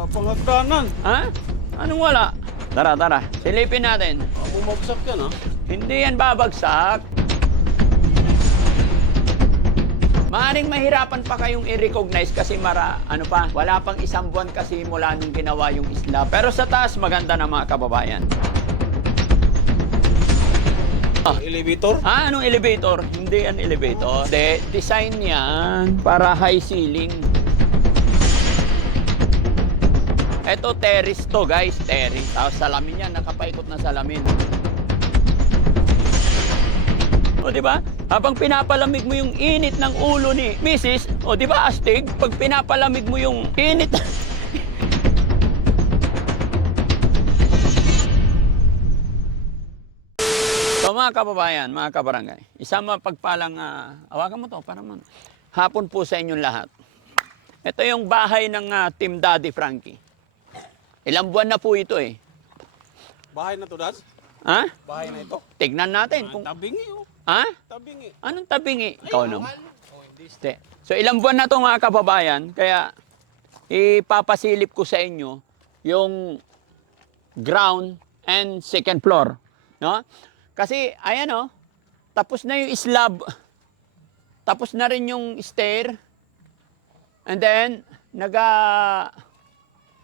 Wala pang hagdanan. Ha? Anong wala? Tara, tara. Silipin natin. Bumagsak yan, ha? Hindi yan babagsak. Maaring mahirapan pa kayong i-recognize kasi wala pang isang buwan kasi mula nung ginawa yung isla. Pero sa taas, maganda na mga kababayan. Elevator? Anong elevator? Hindi yan elevator. Hindi, design yan para high ceiling. Ito, terrace to guys, terrace. Tapos salamin yan, nakapaikot na salamin. O, di ba? Habang pinapalamig mo yung init ng ulo ni Mrs., o di ba astig? Pag pinapalamig mo yung init... So mga kababayan, mga kabarangay, isang mapagpalang, awakan mo to para hapon po sa inyong lahat. Ito yung bahay ng Team Daddy Frankie. Ilang buwan na po ito eh. Bahay na to, Dad? Ha? Bahay na ito? Tignan natin kung... Tabingi, oh. Ha? Tabingi. Anong tabingi? Ikaw no? Hindi. So ilang buwan na to mga kababayan, kaya ipapasilip ko sa inyo yung ground and second floor. No? Kasi ayan oh, tapos na yung slab, tapos na rin yung stair, and then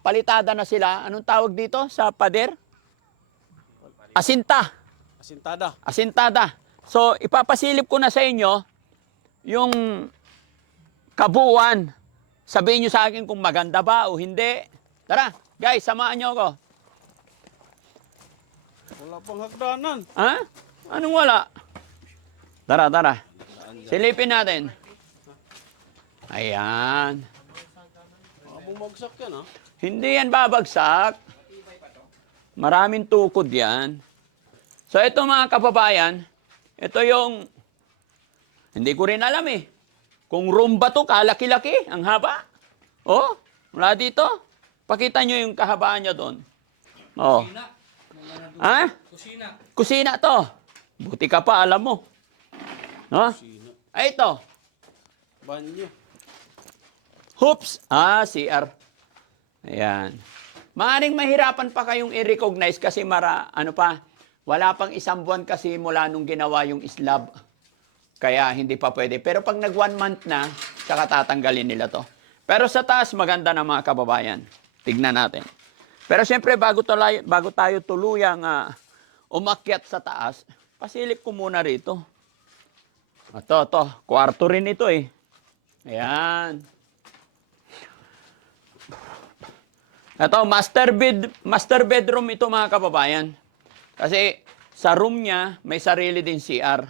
palitada na sila. Anong tawag dito sa pader? Asinta. Asintada. Asintada. So, ipapasilip ko na sa inyo yung kabuuan. Sabihin nyo sa akin kung maganda ba o hindi. Tara, guys, samahan nyo ako. Wala pang hagdanan. Ha? Anong wala? Tara, tara. Silipin natin. Ayan. Bumagsak yan, ha? Hindi yan babagsak. Maraming tukod yan. So, ito mga kababayan, ito yung, hindi ko rin alam eh. Kung room ba to, kalaki-laki, ang haba. Oh, mula dito. Pakita nyo yung kahabaan niya doon. Oh. Ha? Kusina. Kusina to. Buti ka pa, alam mo. No? Sino? Ay, ito. Banyo. Hoops. CR. Ayan. Maaring mahirapan pa kayong i-recognize kasi wala pang isang buwan kasi mula nung ginawa yung slab. Kaya hindi pa pwede. Pero pag nag 1 month na, saka tatanggalin nila to. Pero sa taas, maganda na mga kababayan. Tignan natin. Pero siyempre, bago tayo tuluyang umakyat sa taas, pasilip ko muna rito. Ito. Kwarto rin ito eh. Ayan. Ito, master bedroom ito mga kababayan. Kasi sa room niya, may sarili din CR.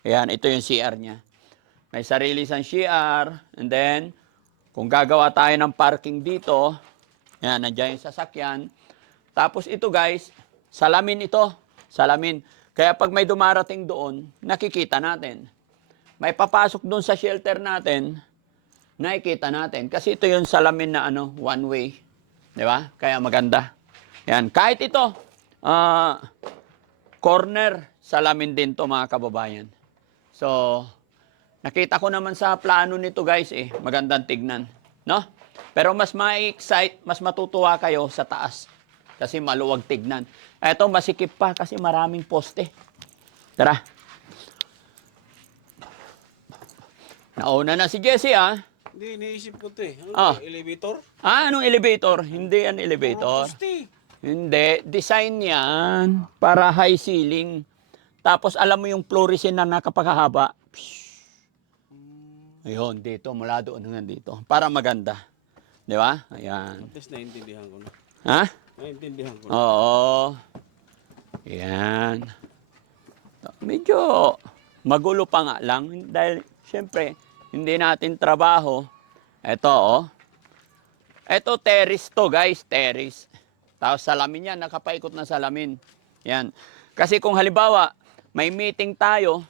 Ayan, ito yung CR niya. May sarili siyang CR. And then, kung gagawa tayo ng parking dito, ayan, nandiyan yung sasakyan. Tapos ito guys, salamin ito. Salamin. Kaya pag may dumarating doon, nakikita natin. May papasok doon sa shelter natin, nakikita natin. Kasi ito yung salamin na one way. Di ba? Kaya maganda. Yan. Kahit ito, corner, salamin din to mga kababayan. So, nakita ko naman sa plano nito guys eh. Magandang tignan. No? Pero mas ma-excite, mas matutuwa kayo sa taas. Kasi maluwag tignan. Ito, masikip pa kasi maraming poste. Tara. Nauna na si Jesse Hindi, iniisip ko ito eh. Elevator? Anong elevator? Hindi yan elevator. Poste. Hindi. Design yan para high ceiling. Tapos alam mo yung fluorescent na nakapakahaba. Ayun, dito. Mula doon hanggang dito. Para maganda. Di ba? Ayan. At least naiintindihan ko na. Ha? Naiintindihan ko na. Oo. Ayan. Medyo magulo pa nga lang. Dahil, syempre, hindi natin trabaho. Ito, Ito, terrace to, guys. Terrace. Tapos salamin yan. Nakapaikot na salamin. Yan. Kasi kung halimbawa, may meeting tayo,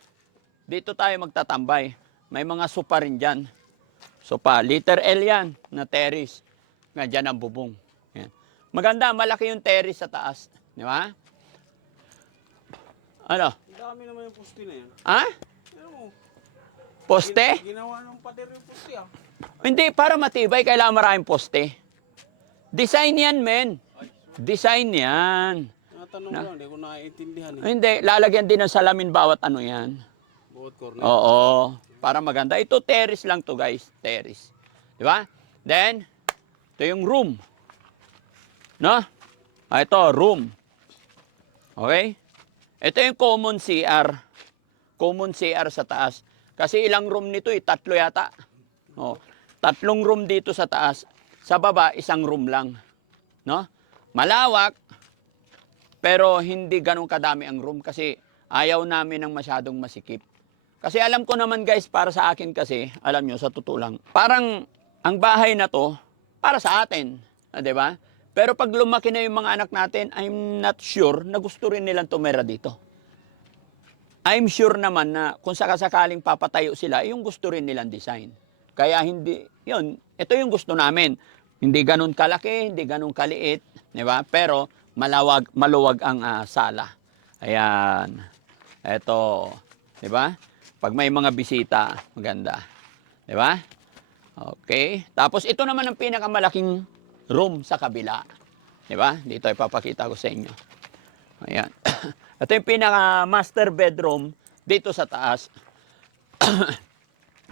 dito tayo magtatambay. May mga sopa rin dyan. Sopa. Liter L yan na terrace. Nga dyan ang bubong. Yan. Maganda. Malaki yung terrace sa taas. Di ba? Ano? Ang dami naman yung poste na yan. Ha? Ano mo? Poste? Ginawa ng pader yung poste Hindi, para matibay, kailangan maraming poste. Design yan, men. Design yan. Natanong ko lang, hindi ko naiintindihan eh. Hindi, lalagyan din ng salamin bawat ano yan. Bukod corner. Oo, para maganda. Ito terrace lang to guys, terrace. Di ba? Then, ito yung room. No? Ito, room. Okay? Ito yung common CR. Common CR sa taas. Kasi ilang room nito eh, 3 yata. Oh, 3 room dito sa taas. Sa baba, 1 room lang. No? Malawak, pero hindi ganun kadami ang room kasi ayaw namin ng masyadong masikip. Kasi alam ko naman guys, para sa akin kasi, alam nyo, sa totoo lang, parang ang bahay na to, para sa atin. Di ba? Pero pag lumaki na yung mga anak natin, I'm not sure na gusto rin nilang tumira dito. I'm sure naman na kung sakasakaling papatayo sila, yung gusto rin nilang design. Kaya hindi, yun, ito yung gusto namin. Hindi ganun kalaki, hindi ganun kaliit, di ba? Pero maluwag ang sala. Ayan. Ito, di ba? Pag may mga bisita, maganda. Di ba? Okay. Tapos ito naman ang pinakamalaking room sa kabila. Di ba? Dito ipapakita ko sa inyo. Ayan. Ito yung pinaka master bedroom dito sa taas.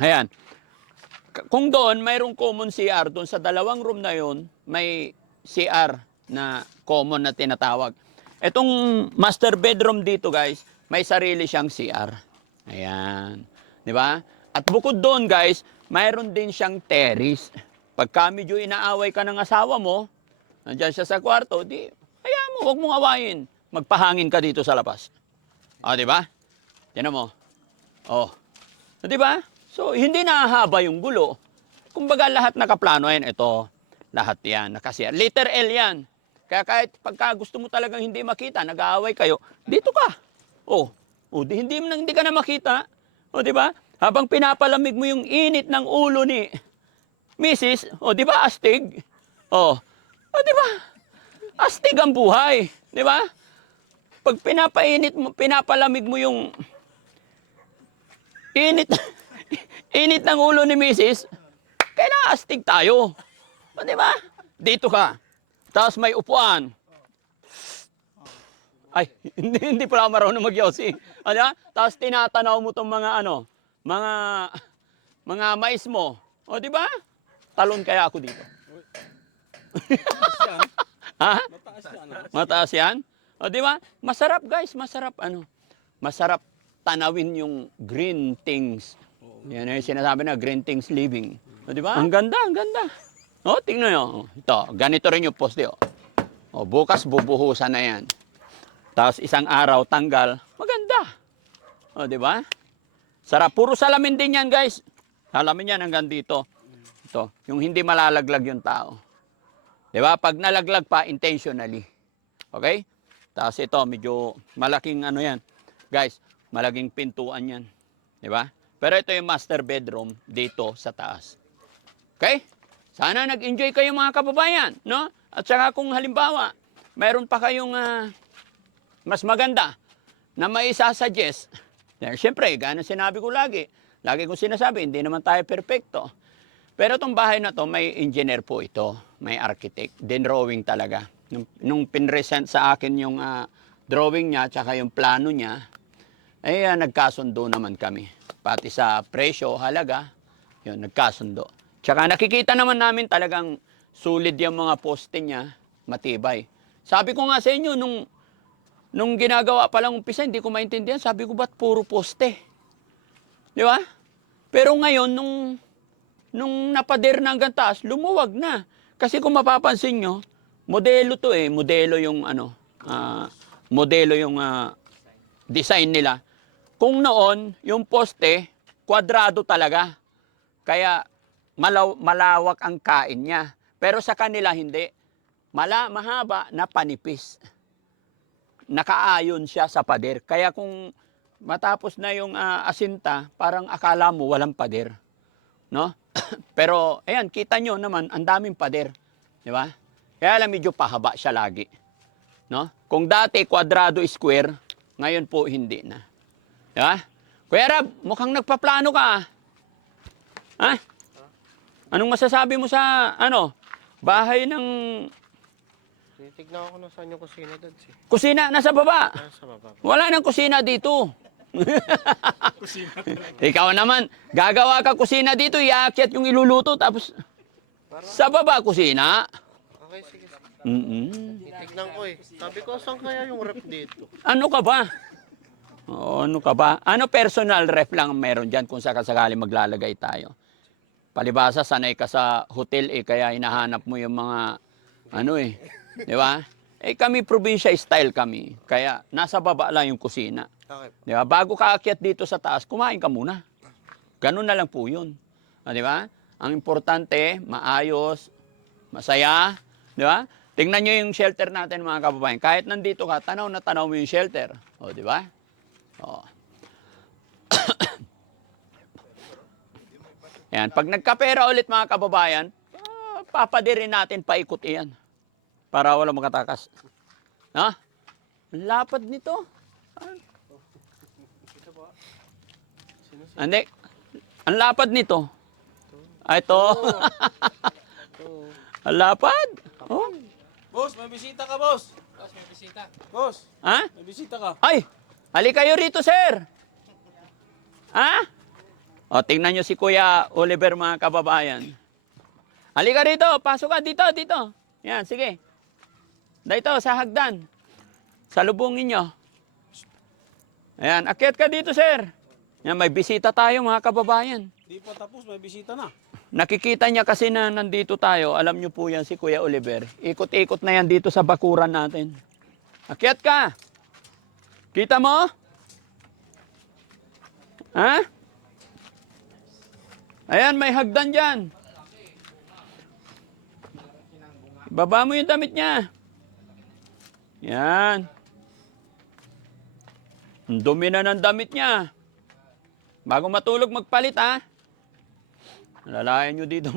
Ayan. Kung doon, mayroong common CR, doon sa 2 room na yun, may CR na common na tinatawag. Itong master bedroom dito guys, may sarili siyang CR. Ayan. Di ba? At bukod doon guys, mayroon din siyang terrace. Pagka medyo inaaway ka ng asawa mo, nandiyan siya sa kwarto, di, hayaan mo, huwag mong awayin. Magpahangin ka dito sa labas. O, di ba? Tinan mo. O. Di ba? So, hindi nahahaba yung gulo. Kumbaga, lahat nakaplano yan. Ito, lahat yan. Nakasiya. Letter L yan. Kaya kahit pagka gusto mo talagang hindi makita, nag-aaway kayo, dito ka. O, hindi ka na makita. O, di ba? Habang pinapalamig mo yung init ng ulo ni Mrs., o, di ba, astig? O, di ba? Astig ang buhay. Di ba? Pag pinapalamig mo yung init ng ulo ni Mrs., kailangan astig tayo. O, di ba? Dito ka. Tapos may upuan. Ay, hindi pala ako marunong mag-yossi. Ano? Tapos tinatanaw mo tong mga mga mais mo. O, di ba? Talon kaya ako dito. Mataas yan. Ha? Mataas yan. Mataas yan? O, di ba? Masarap, guys. Masarap, masarap tanawin yung green things. Yan yung sinasabi na green things living. O, di ba? Ang ganda, ang ganda. O, tingnan nyo. Ito, ganito rin yung poste. O, bukas bubuhusan na yan. Tapos 1 araw tanggal. Maganda. O, di ba? Sarap. Puro salamin din yan, guys. Salamin yan hanggang dito. Ito, yung hindi malalaglag yung tao. Di ba? Pag nalaglag pa, intentionally. Okay? Tapos ito, medyo malaking yan. Guys, malaking pintuan yan. Di ba? Pero ito yung master bedroom dito sa taas. Okay? Sana nag-enjoy kayo mga kababayan, no? At saka kung halimbawa, mayroon pa kayong mas maganda na may isasuggest. Siyempre, gano'n sinabi ko lagi. Lagi kong sinasabi, hindi naman tayo perfecto. Pero itong bahay na to, may engineer po ito. May architect. Din drawing talaga. Nung pinresent sa akin yung drawing niya, tsaka yung plano niya, ay nagkasundo naman kami. Pati sa presyo, halaga, yun, nagkasundo. Tsaka nakikita naman namin talagang sulit yung mga poste niya, matibay. Sabi ko nga sa inyo, nung ginagawa pa lang umpisa, hindi ko maintindihan. Sabi ko, ba't puro poste? Di ba? Pero ngayon, nung napader na hanggang taas, lumuwag na. Kasi kung mapapansin nyo, modelo to modelo yung design nila. Kung noon, yung poste, kwadrado talaga. Kaya malawak ang kain niya. Pero sa kanila hindi. Mahaba na panipis. Nakaayon siya sa pader. Kaya kung matapos na yung asinta, parang akala mo walang pader. No? Pero, ayan, kita nyo naman, ang daming pader. Di ba? Kaya lang medyo pahaba siya lagi. No? Kung dati kwadrado square, ngayon po hindi na. Di ba? Kuya Rab, mukhang nagpaplano ka. Ha? Anong masasabi mo sa, bahay ng Titignan ko na saan yung kusina doon. Kusina, nasa baba. Sa baba. Wala nang kusina dito. Ikaw naman, gagawa ka kusina dito, iakyat yung iluluto, tapos sa baba kusina. Okay, sige. Mm-mm. Titignan ko eh. Sabi ko, saan kaya yung rep dito? Ano ka ba? Oo, ano ka ba? Ano personal ref lang meron dyan kung sakasakali maglalagay tayo? Palibasa, sanay ka sa hotel eh, kaya hinahanap mo yung mga, ano eh, di ba? Eh kami, probinsya style kami, kaya nasa baba lang yung kusina. Okay. Di ba? Bago ka aakyat dito sa taas, kumain ka muna. Ganun na lang po yun. Di ba? Ang importante, maayos, masaya, di ba? Tingnan nyo yung shelter natin mga kababayan. Kahit nandito ka, tanaw na tanaw mo yung shelter. O, di ba? O. Yan. Pag nagkapera ulit mga kababayan, papadirin natin paikot iyan. Para wala makatakas. Ha? Ang lapad nito. Hindi. Ang lapad nito. Ah, ito. Ang lapad. Oh. Boss, may bisita ka, boss. Boss, may bisita. Boss, Ha? may bisita ka. Ay! Halika kayo rito, sir. Ha? O, tingnan nyo si Kuya Oliver, mga kababayan. Halika rito. Pasok ka. Dito, dito. Yan, sige. Dito, sa hagdan. Salubungin nyo. Ayan, akyat ka dito, sir. Yan, may bisita tayo, mga kababayan. Di pa tapos, may bisita na. Nakikita niya kasi na nandito tayo. Alam niyo po yan si Kuya Oliver. Ikot-ikot na yan dito sa bakuran natin. Akyat ka. Kita mo? Ha? Ayan, may hagdan dyan. Baba mo yung damit niya. Yan. Ang dumi na ng damit niya. Bago matulog, magpalit ha. Lalayan nyo dito.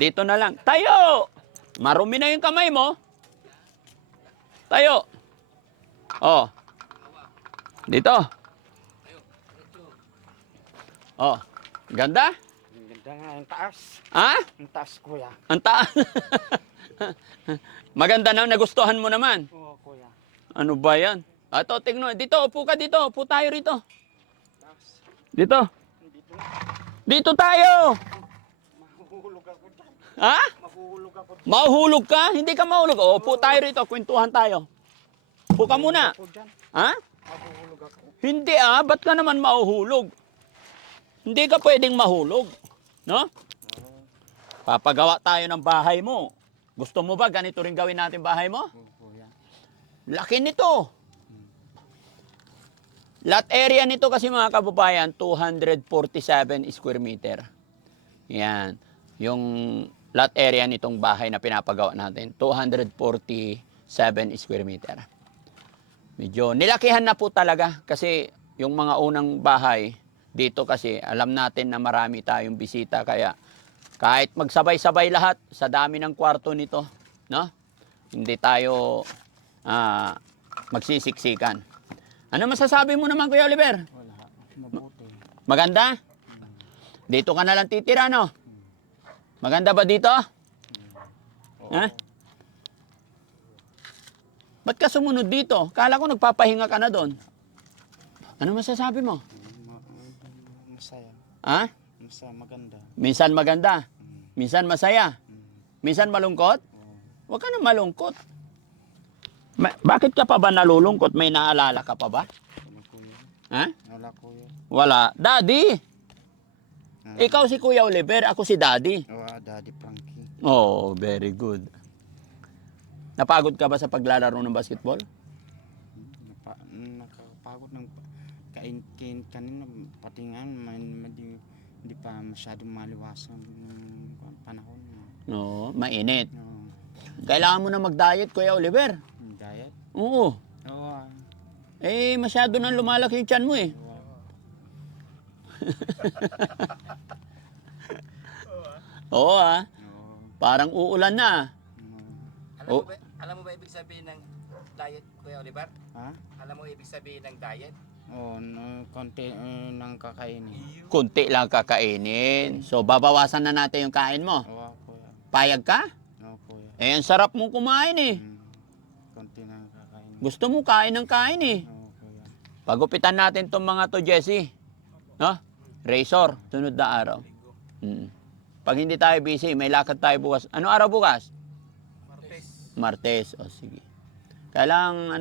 Dito na lang. Tayo! Marumi na yung kamay mo. Tayo. Oh. Dito. Oh. Ganda? Ganda nga, ang taas. Ha? Ang taas, kuya. Ang taas. Maganda na, nagustuhan mo naman. Oo, kuya. Ano ba yan? Ito, tingnan. Dito, upo ka dito. Upo tayo rito. Dito. Dito tayo. Mahuhulog ako dyan. Ha? Mahuhulog ako dyan. Mahuhulog ka? Hindi ka mahulog. O, upo tayo rito. Kwentuhan tayo. Upo ka muna. Ako dyan. Ha? Mahuhulog ako. Hindi ba't ka naman mahuhulog? Hindi ka pwedeng mahulog. No? Papagawa tayo ng bahay mo. Gusto mo ba ganito rin gawin natin bahay mo? Oo, kuya. Laki nito. Lot area nito kasi mga kababayan, 247 square meter. Yan. Yung lot area nitong bahay na pinapagawa natin, 247 square meter. Medyo nilakihan na po talaga kasi yung mga unang bahay dito kasi alam natin na marami tayong bisita kaya kahit magsabay-sabay lahat sa dami ng kwarto nito, no? Hindi tayo magsisiksikan. Ano masasabi mo naman, Kuya Oliver? Wala. Mabuti. Maganda? Dito ka na lang titira, no? Maganda ba dito? Ha? Ba't ka sumunod dito? Kala ko nagpapahinga ka na doon. Ano masasabi mo? Masaya. Ha? Masaya, maganda. Minsan maganda. Minsan masaya. Minsan malungkot. Huwag ka na malungkot. Bakit ka pa ba nalulungkot? May naalala ka pa ba? Wala, kuya. Ha? Wala, kuya. Wala. Daddy! Ikaw si Kuya Oliver, ako si Daddy. Oo, Daddy Frankie. Oh, very good. Napagod ka ba sa paglalaro ng basketball? Nakakapagod ng kain kanina, pati nga, hindi pa masyadong maliwasan ng panahon. No, mainit. No. Kailangan mo na mag-diet, Kuya Oliver. Diet? Oo. Oo. Eh, masyado nang lumalaki yung tiyan mo eh. Oo Oo. Parang uulan na. Oh. Alam mo ba ibig sabihin ng diet, Kuya Oliver? Ha? Alam mo ibig sabihin ng diet? Oo, konti ng kakainin. Kunti lang kakainin. So, babawasan na natin yung kain mo. Oo, kuya. Papayag ka? Oo, kuya. Eh, ang sarap mong kumain eh. Konti na ang kakain. Gusto mo kain ng kain eh. Oo, kuya. Pagupitan natin tong mga to, Jesse. No? Razor, sunod na araw. Pag hindi tayo busy, may lakad tayo bukas. Ano araw bukas? Martes. Martes. O, sige. Kailangan,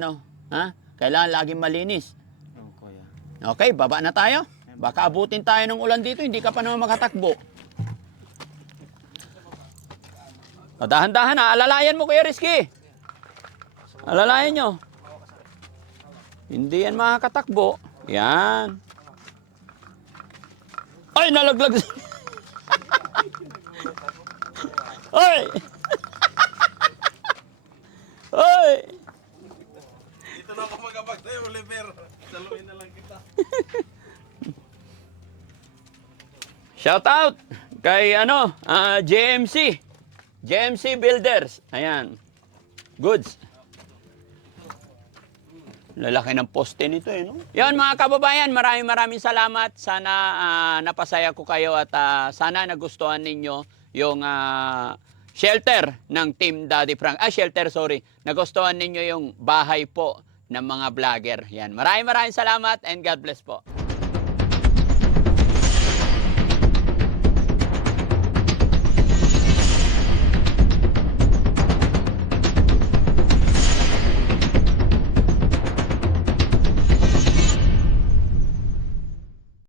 Kailangan laging malinis. Oo, kuya. Okay, baba na tayo. Baka abutin tayo ng ulan dito, hindi ka pa naman makatakbo. O, dahan-dahan ha. Alalayan mo, Kuya Rizky. Alalayan nyo. Hindi yan makakatakbo. Yan. Ay, nalaglag. Ay! Ay! Dito na ako magabag tayo, Oliver. Saluhin na lang kita. Shout out kay JMC. JMC Builders. Ayan. Goods. Lalaki ng poste nito eh, no? Yan mga kababayan, maraming salamat. Sana napasaya ko kayo at sana nagustuhan ninyo yung shelter ng Team Daddy Frank. Nagustuhan ninyo yung bahay po ng mga vlogger. Yan. Maraming salamat and God bless po.